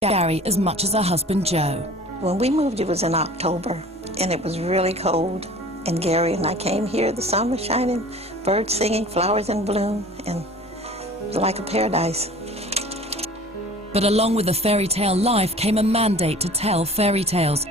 Gary as much as her husband Joe. When we moved, it was in October, and it was really cold. And Gary and I came here, the sun was shining, birds singing, flowers in bloom, and it was like a paradise. But along with a fairy tale life came a mandate to tell fairy tales.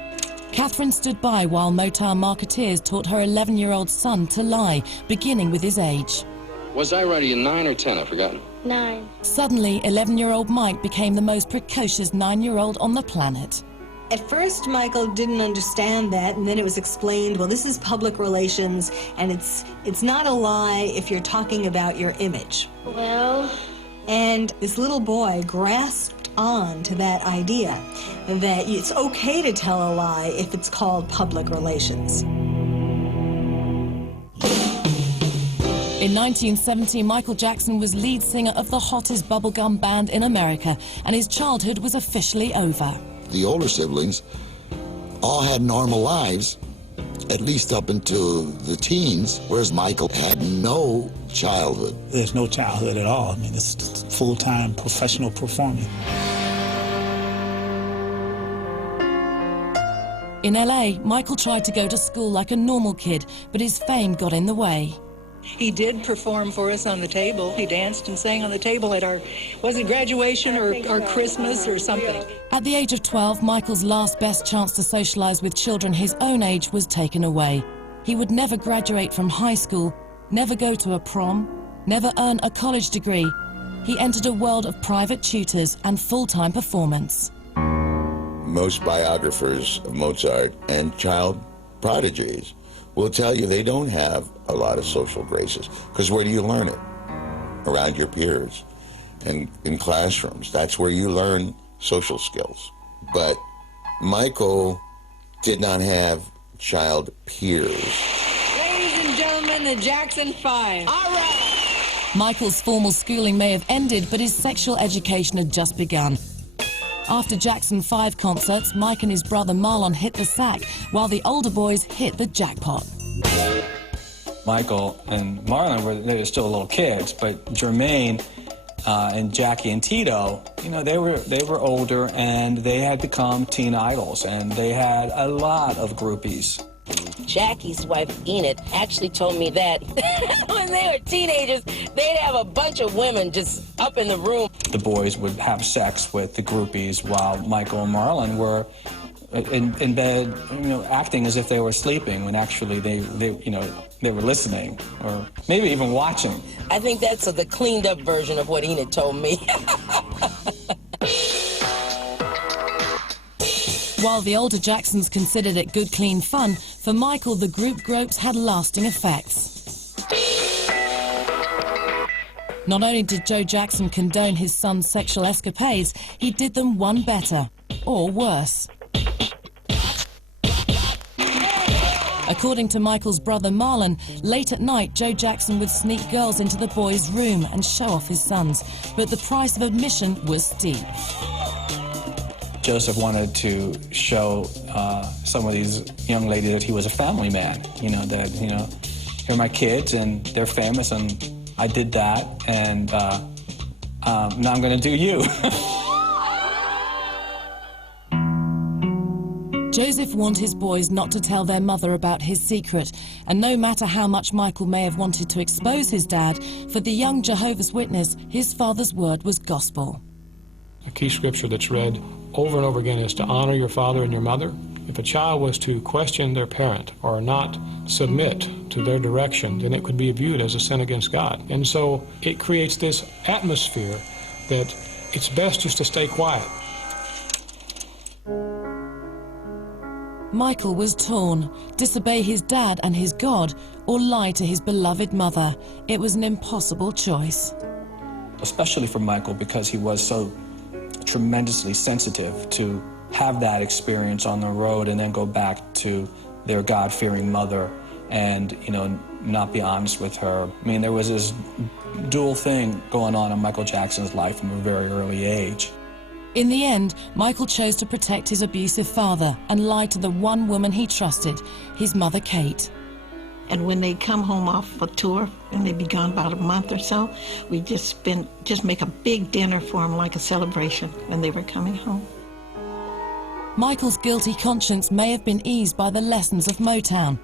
Catherine stood by while Motown marketeers taught her 11-year-old son to lie, beginning with his age. Was I ready in 9 or 10? I've forgotten. 9. Suddenly, 11-year-old Mike became the most precocious 9-year-old on the planet. At first, Michael didn't understand that, and then it was explained, well, this is public relations, and it's not a lie if you're talking about your image. Well... And this little boy grasped on to that idea, that it's okay to tell a lie if it's called public relations. In 1970, Michael Jackson was lead singer of the hottest bubblegum band in America, and his childhood was officially over. The older siblings all had normal lives, at least up until the teens, whereas Michael had no childhood. There's no childhood at all. I mean, it's full-time professional performing. In LA, Michael tried to go to school like a normal kid, but his fame got in the way. He did perform for us on the table. He danced and sang on the table at our, was it graduation or Christmas or something? At the age of 12, Michael's last best chance to socialize with children his own age was taken away. He would never graduate from high school, never go to a prom, never earn a college degree. He entered a world of private tutors and full-time performance. Most biographers of Mozart and child prodigies will tell you they don't have a lot of social graces, because where do you learn it? Around your peers and in classrooms. That's where you learn social skills. But Michael did not have child peers. Ladies and gentlemen, the Jackson 5. All right! Michael's formal schooling may have ended, but his sexual education had just begun. After Jackson 5 concerts, Mike and his brother Marlon hit the sack, while the older boys hit the jackpot. Michael and Marlon they were still little kids, but Jermaine and Jackie and Tito, you know, they were older, and they had become teen idols, and they had a lot of groupies. Jackie's wife, Enid, actually told me that when they were teenagers, they'd have a bunch of women just up in the room. The boys would have sex with the groupies while Michael and Marlon were in bed, you know, acting as if they were sleeping when actually they were listening or maybe even watching. I think that's the cleaned up version of what Enid told me. While the older Jacksons considered it good, clean fun, for Michael, the group gropes had lasting effects. Not only did Joe Jackson condone his son's sexual escapades, he did them one better, or worse. According to Michael's brother Marlon, late at night, Joe Jackson would sneak girls into the boys' room and show off his sons, but the price of admission was steep. Joseph wanted to show some of these young ladies that he was a family man, you know, that, you know, here are my kids and they're famous and I did that, and now I'm going to do you. Joseph warned his boys not to tell their mother about his secret, and no matter how much Michael may have wanted to expose his dad, for the young Jehovah's Witness, his father's word was gospel. A key scripture that's read over and over again is to honor your father and your mother. If a child was to question their parent or not submit to their direction, then it could be viewed as a sin against God. And so it creates this atmosphere that it's best just to stay quiet. Michael was torn, disobey his dad and his God, or lie to his beloved mother. It was an impossible choice. Especially for Michael, because he was so tremendously sensitive to have that experience on the road and then go back to their God-fearing mother and, you know, not be honest with her. I mean, there was this dual thing going on in Michael Jackson's life from a very early age. In the end, Michael chose to protect his abusive father and lie to the one woman he trusted, his mother, Kate. And when they come home off a tour, and they'd be gone about a month or so, we just make a big dinner for them like a celebration when they were coming home. Michael's guilty conscience may have been eased by the lessons of Motown.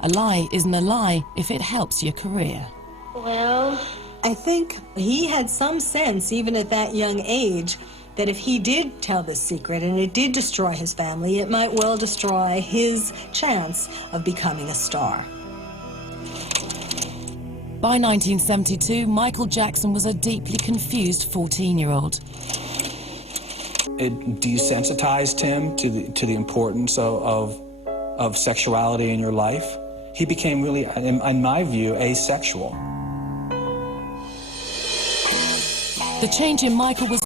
A lie isn't a lie if it helps your career. Well, I think he had some sense, even at that young age, that if he did tell this secret and it did destroy his family, it might well destroy his chance of becoming a star. By 1972, Michael Jackson was a deeply confused 14-year-old. It desensitized him to the importance of sexuality in your life. He became really, in my view, asexual. The change in Michael was